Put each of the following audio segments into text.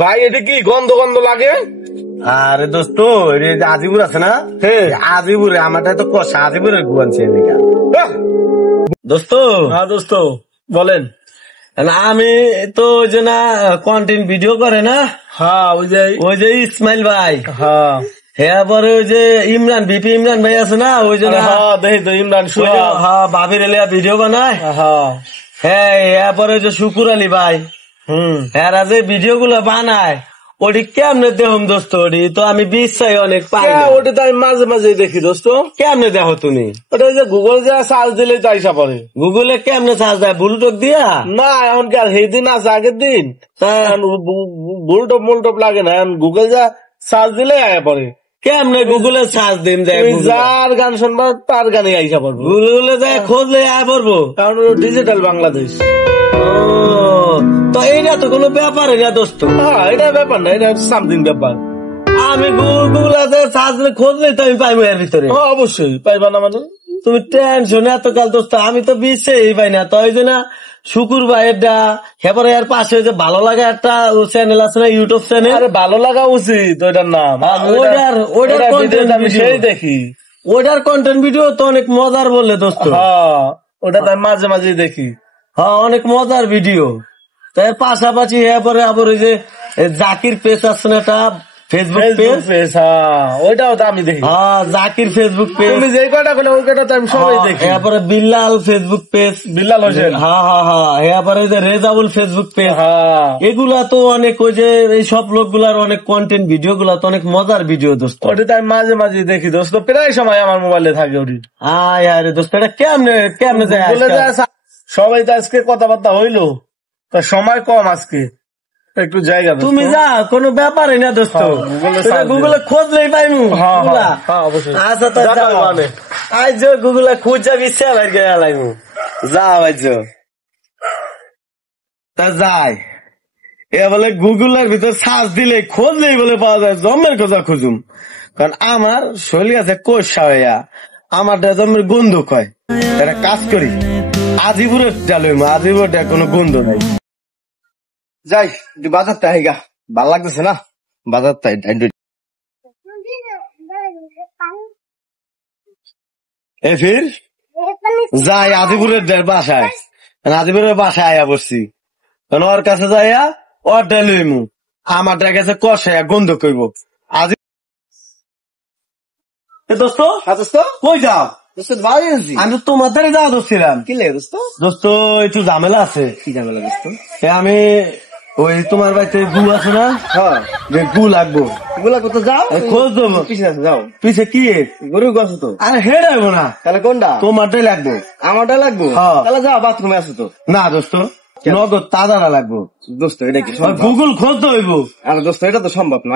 ভাই এটা কি গন্ধ গন্ধ লাগে? আরে দোস্ত আজিপুর আছে না, আজিপুরে আমারটা তো কষা আজিপুরের গু আনছে দোস্ত। হ্যাঁ দোস্ত বলেন। আমি তো ওই যে না কন্টেন্ট ভিডিও করে না, হ্যাঁ ওই যে ইসমাইল ভাই, হ্যাঁ হ্যাঁ পরে ওই যে ইমরান ভিপি ইমরান ভাই আছে না, ওই যে দেখি তো ইমরান হ্যাঁ ভাবির এলিয়া ভিডিও বানায়। হ্যাঁ এরপরে যে শুকুর আলী ভাই, এরা যে ভিডিও গুলো বানায় ওটি কেমনে দেখুন দোস্ত, ওটি তো আমি বিশ্বাস অনেক পাই। ওটা তো আমি মাঝে মাঝে দেখি দোস্ত। কেমনে দেখো তুমি? ওটা যে গুগল যা সার্চ দিলে তো আইসা পড়ে। গুগলে কেমনে সার্চ দেয়, ব্লুটুথ দিয়া? না এখন কি আর সেই দিন আছে আগের দিন বুলটপ মুলটপ লাগে না, গুগল যা সার্চ দিলে আয়া পড়ে। কেমনে গুগলে সার্চ দিন যায়, যার গান শুনবা তার গানে আইসা পড়বো। গুগলে যায় খোঁজলে আয়া পড়বো, কারণ ডিজিটাল বাংলাদেশ। তো এইটা তো কোনো ব্যাপার না দোস্ত। হ্যাঁ এটা ব্যাপার না, এটা সামথিং ব্যাপার। আমি গুগলে সার্চ দিলে খোঁজলে তো আমি পাইবো এর ভিতরে। অবশ্যই পাইবা না মানে তুমি টেনশন এত কাল দোস্ত, আমি তো বিশ্বাসই পাই না। তো ওই যে না শুকুর ভাইয়েরটা, এরপরে এর পাশে যে ভালো লাগা একটা চ্যানেল আছে না, ইউটিউব চ্যানেল। আরে ভালো লাগা উচিত ওইটার নাম। ওইটার কন্টেন্ট আমি সেই দেখি, ওইটার কন্টেন্ট ভিডিও তো অনেক মজার বললে দোস্ত। হ্যাঁ ওটা তো মাঝে মাঝে দেখি। হ্যাঁ অনেক মজার ভিডিও। তাই পাশাপাশি এরপরে আবার ওই যে জাকির পেজ আছে না, একটা ফেসবুক পেজ, ওইটাও তো আমি দেখি। হ্যাঁ জাকির ফেসবুক পেজ, তুমি যে কয়টা বলে ওই কয়টা তো আমি সবাই দেখি। এরপরে বিল্লাল ফেসবুক পেজ, বিল্লাল হোসেন, হ্যাঁ হ্যাঁ হ্যাঁ, এরপরে যে রেজাউল ফেসবুক পেজ, এগুলা তো অনেক ওই যে এই সব লোকগুলার অনেক কন্টেন্ট ভিডিও গুলা তো অনেক মজার ভিডিও দোস্ত। ওটা তো আমি মাঝে মাঝে দেখি দোস্ত, প্রায় সময় আমার মোবাইলে থাকে ওটি। আরে দোস্ত এটা কেমনে কেমনে যায়? সবাই তো আজকে কথাবার্তা হইলো, তা সময় কম আজকে, একটু জায়গা। তুমি যা কোনো ব্যাপারই না দোস্ত, গুগলে খোঁজলেই পাইমু। আচ্ছা তো আজ গুগলে খুঁজ যাবি লাইমু, যা আজ তা যাই। এ বলে গুগলের ভিতর সার্চ দিলে খোঁজলেই বলে পাওয়া যায়, জন্মের কথা খুঁজুম। কারণ আমার শরীর আছে কোষা হইয়া, আমার জন্মের গন্ধ কয়। একটা কাজ করি, আজিপুরের ডালইম, আজিপুরটা কোনো গন্ধ নাই। যাই বাজারটা হেগা ভাল লাগতেছে না, বাজারটা ফির যাই আজিপুরের বাসায়, আজিপুরের বাসায় আয়া বসছি। ওর কাছে যাইয়া ওর ডালইমু, আমারটা কাছে কষাইয়া গন্ধ কইব। আজি দোস্ত কই যাও? আমি তো তোমার ধারে যাওয়া দোষছিলাম। কি লাগে দোস্ত? দোস্ত একটু ঝামেলা আছে। কি ঝামেলা দোস্ত? আমি ওই তোমার বাড়িতে গু আছে না, হ্যাঁ গু লাগবো। গুলা কত যাও খোঁজ দেবো। পিছিয়ে যাও, পিছে কি গরু গাছ তো? আরে হেরাইবো না। তাহলে কোনটা? তোমারটাই লাগবো। আমারটা লাগবো? তাহলে যাও বাথরুমে আসো তো। না দোস্ত, নগদ তাজারা লাগবো দোস্ত। এটা কি গুগল খোঁজ তো হইব? আরে দোস্ত এটা তো সম্ভব না।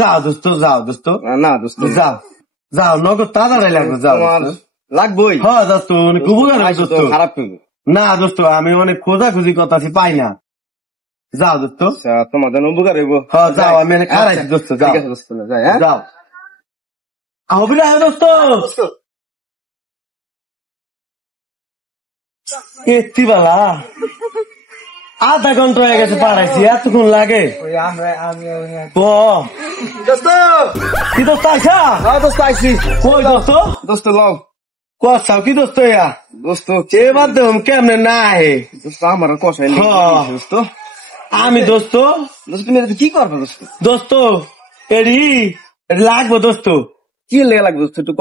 যাও দোস্ত, যাও দোস্ত, না দোস্ত যাও যাও, নগদ তাজারাই লাগবো। যাও লাগবোই। হ্যাঁ দোস্ত, খারাপ করবো না দোস্ত, আমি অনেক খোঁজাখুঁজি করতেছি, পাই না। যাও দোস্ত, তোমাদের উপকার হইব। হ্যাঁ যাও, আমি খারাইছি দোস্ত। যাও যাও, হবে না দোস্ত। এত্তিবেলা আধা ঘন্টা হয়ে গেছে পাড়াইছি, এতক্ষণ লাগে? কি দোস্ত আইসা? দোস্ত আইসি। কই দোস্ত? দোস্ত লও কষাও কি দোস্ত? ইয়া দোস্ত এ মাধ্যম কেমনে না আহে দোস্ত, আমার কষাই দোস্ত। আমি দোস্ত, তুমি কি করবে দোস্ত? দোস্ত এডি লাগবো দোস্ত। কি লেগে লাগবে দোস্ত? একটু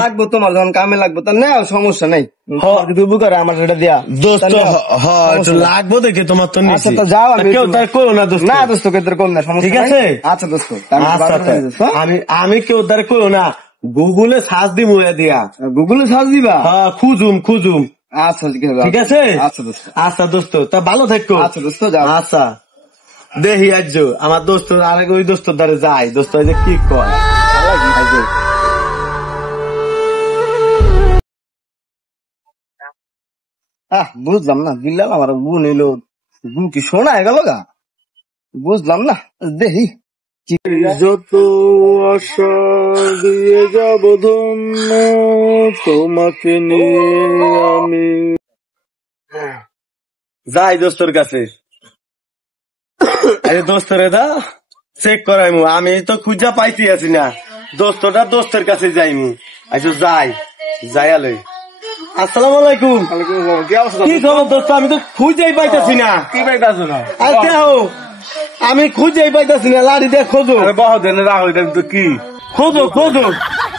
লাগবো তোমার, যখন কামে লাগবো তা নেও, সমস্যা নাই। উপকার আমার সেটা দিয়া দোস্ত লাগবো দেখে তোমার তো। আচ্ছা তো যাও, কেউ তার করো না দোস্ত। না দোস্ত কেউ করো না, ঠিক আছে? আচ্ছা দোস্ত, আমি কেউ তার করো না, গুগলে সার্চ দিব দিয়া। গুগলে সার্চ দিবা? হ্যাঁ খুঁজুম। আচ্ছা ঠিক আছে। আচ্ছা দোস্ত, আচ্ছা দোস্ত, তা ভালো থাকো। আচ্ছা দোস্ত যাও। আচ্ছা দেখি আজ আমার দোস্ত আরেক ওই দোস্ত দ্বারে যাই, দোস্ত যে কি কয়। বুঝলাম না, বিল্লাল আমার গুণ এলো, গুণ কি শোনা গেল গা, বুঝলাম না। দেখি যত আশা দিয়ে যাব ধন্য, তোমাকে নিয়ে আমি যাই দোস্তর কাছে। আরে দোস্তরে দা চেক করাইমু, আমি তো খুঁজা পাইতে আছি না, দোস্তটা দোস্তের কাছে যাইমু। আচ্ছা যাই আলোই। আসসালামু আলাইকুম। কি অবস্থা? কি খবর দোস্ত? আমি তো খুঁজেই পাইতাছি না। কি পাইতাছো না? আর কেউ আমি খুঁজেই পাইতাছি না, লাড়ি দিয়ে খোঁজো। আরে বাহ দেন রাখো, এটা তো কি খোঁজো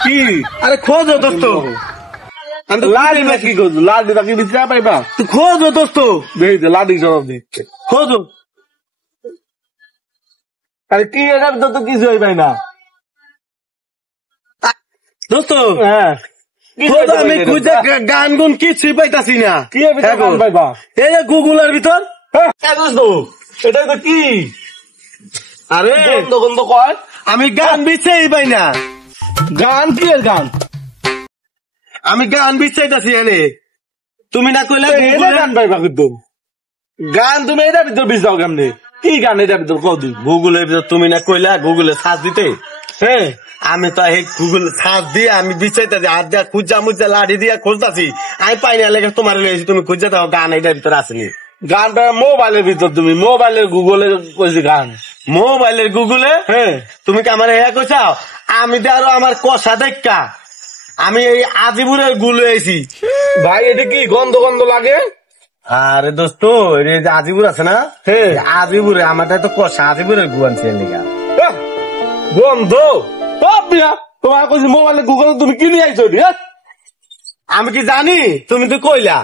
কি আরে খোঁজো দোস্ত, আমি তো লাডি না কি করছো? লাডি না কি দিতে পাইবা? তুই খোঁজো দোস্ত, বেশ লাডি জবাব দিচ্ছে। খোঁজো। আরে কি এটা তো কিছু হইবাই না। দোস্ত হ্যাঁ কি খোঁজো, আমি হইছে খুঁজে এটা? গান গুন কিছুই পাইতাছি না। কি এর ভিতরে গান পাইবা? এই যে গুগলের ভিতর। হ্যাঁ, দোস্ত, এটাই তো কি আরে গন্ধ গন্ধ কয়। আমি গান বিছাই পাই না, গান কি এর গান? আমি গান বিছাইতাছি এনে, তুমি না কইলে এটা গুগলের গান পাইবা কিন্তু গান তুমি এটার ভিতর বিছাও কেমনে? কি গান এটার ভিতর কদিন? গুগলের ভিতর তুমি না কইলা গুগলে সার্চ দিতে, হ্যাঁ আমি তো এই গুগল সার্চ দিয়ে আমি বিছাইতাছি, হাত দিয়া খুঁজা মুজা লাড়ি দিয়া খুঁজতাছি, আমি পাই না, লেগে তোমার লইছি, তুমি খুঁজে দাও গান এটার ভিতর আসেনি। গানটা মোবাইলের ভিতর, তুমি মোবাইলের গুগলে কইছি গান। মোবাইলের গুগলে হ্যাঁ তুমি কি আমার এয়া কইছাও? আমি তো আরো আমার কষা দেখা আমি এই আজিপুরের গুলো আইছি। ভাই এটা কি গন্ধ গন্ধ লাগে? আরে দোস্ত এই যে আজিপুর আছে না, হ্যাঁ আজিপুরে আমারটা তো কষা আজিপুরের গু আনছে এলিগা। আহ, গন্ধ পাপিয়া তোমার কইছি মোবাইলের গুগলে তুমি কি নিয়ে আইছো? আমি কি জানি? তুমি তো কইলা